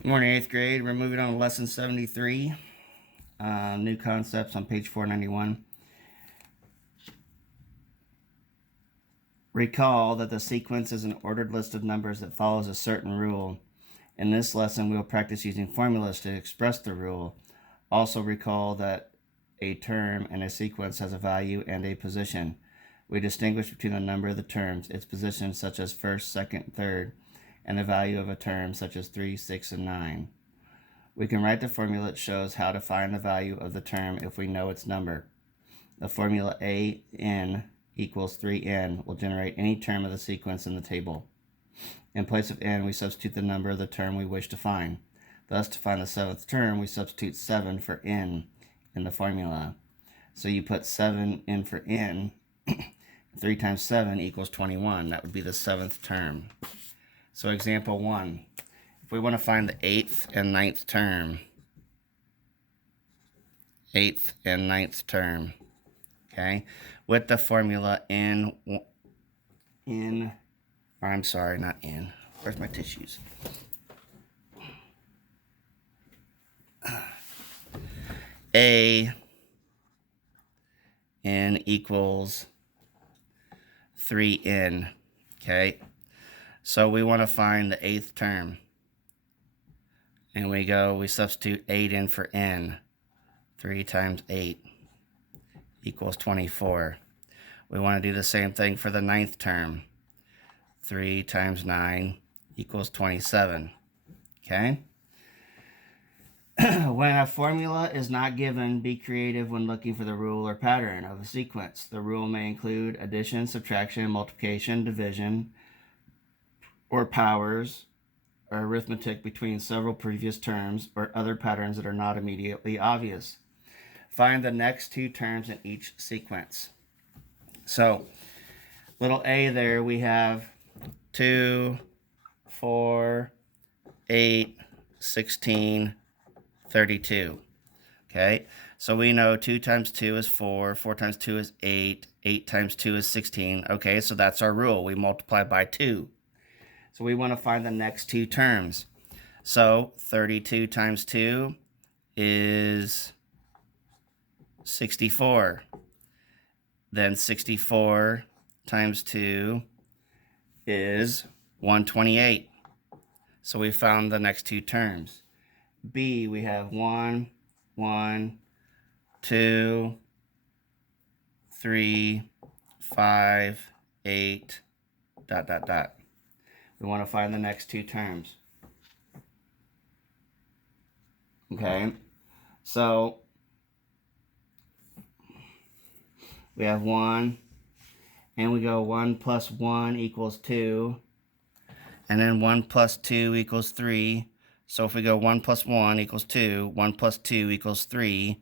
Good morning, 8th grade. We're moving on to lesson 73. New concepts on page 491. Recall that the sequence is an ordered list of numbers that follows a certain rule. In this lesson, we will practice using formulas to express the rule. Also recall that a term in a sequence has a value and a position. We distinguish between the number of the terms, its positions such as first, second, third, and the value of a term such as 3, 6, and 9. We can write the formula that shows how to find the value of the term if we know its number. The formula a(n) equals 3n will generate any term of the sequence in the table. In place of n, we substitute the number of the term we wish to find. Thus, to find the 7th term, we substitute 7 for n in the formula. So you put 7 in for n. 3 times 7 equals 21. That would be the 7th term. So example 1. If we want to find the 8th and 9th term, 8th and 9th term, okay, with the formula where's my tissues? A n equals 3n, okay? So we want to find the 8th term. And we substitute 8 in for n. 3 times 8 equals 24. We want to do the same thing for the 9th term. 3 times 9 equals 27. Okay? When a formula is not given, be creative when looking for the rule or pattern of a sequence. The rule may include addition, subtraction, multiplication, division, or powers, or arithmetic between several previous terms, or other patterns that are not immediately obvious. Find the next two terms in each sequence. So, little a there, we have 2, 4, 8, 16, 32. Okay, so we know 2 times 2 is 4, 4 times 2 is 8, 8 times 2 is 16. Okay, so that's our rule. We multiply by 2. So we want to find the next two terms. So 32 times 2 is 64. Then 64 times 2 is 128. So we found the next two terms. B, we have 1, 1, 2, 3, 5, 8, ... We want to find the next two terms. Okay, so we have 1, and we go 1 plus 1 equals 2, and then 1 plus 2 equals 3. So if we go 1 plus 1 equals 2, 1 plus 2 equals 3,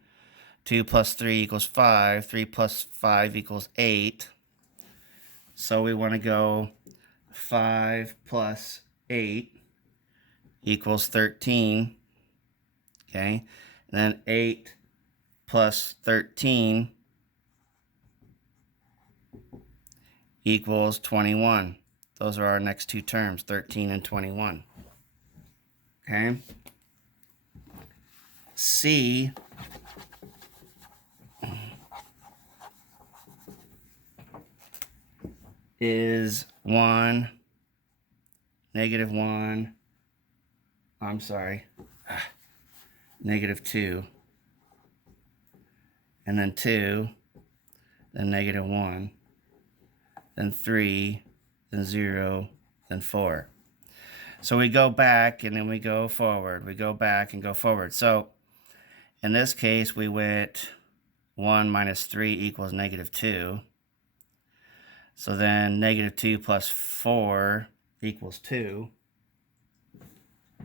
2 plus 3 equals 5, 3 plus 5 equals 8. So we want to go 5 plus 8 equals 13. Okay, and then 8 plus 13 equals 21. Those are our next two terms, 13 and 21. Okay. C is 1, negative 1, negative 2, and then 2, then negative 1, then 3, then 0, then 4. So we go back and then we go forward. We go back and go forward. So in this case, we went 1 minus 3 equals negative 2. So then negative 2 plus 4 equals 2.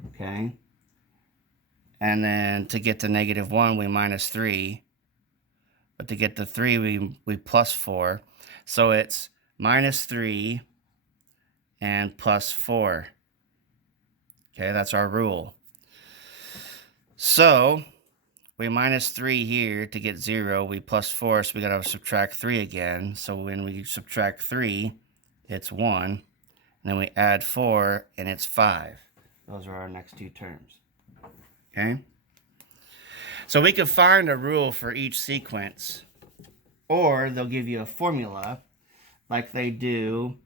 Okay. And then to get to negative 1, we minus 3. But to get to 3, we plus 4. So it's minus 3 and plus 4. Okay, that's our rule. So we minus 3 here to get 0. We plus 4, so we got to subtract 3 again. So when we subtract 3, it's 1. And then we add 4, and it's 5. Those are our next two terms. Okay? So we could find a rule for each sequence, or they'll give you a formula like they do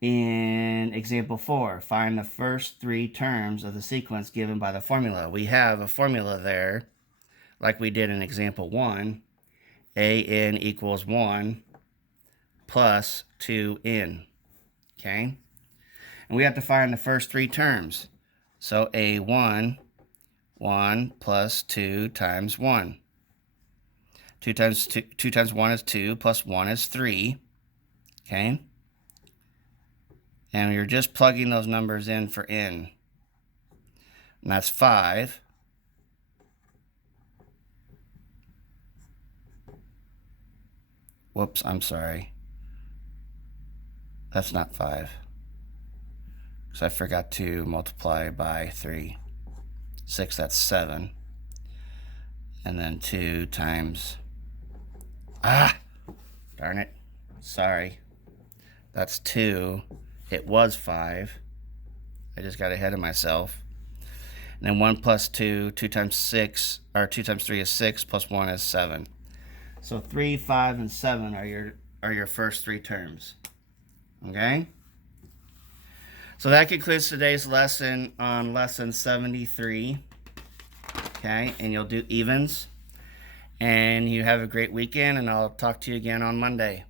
in example 4. Find the first three terms of the sequence given by the formula. We have a formula there, like we did in example 1. AN equals 1 plus 2N. Okay? And we have to find the first three terms. So A1, 1 plus 2 times 1. 2 times 1 is 2, plus 1 is 3. Okay? And you're just plugging those numbers in for N. And that's 5. Whoops, I'm sorry. That's not 5. Because I forgot to multiply by 3. 6, that's 7. And then 2 times... darn it. Sorry. That's 2. It was 5. I just got ahead of myself. And then 1 plus 2, 2 times 6, or 2 times 3 is 6, plus 1 is 7. So 3, 5, and 7 are your first three terms. Okay? So that concludes today's lesson on lesson 73. Okay? And you'll do evens. And you have a great weekend, and I'll talk to you again on Monday.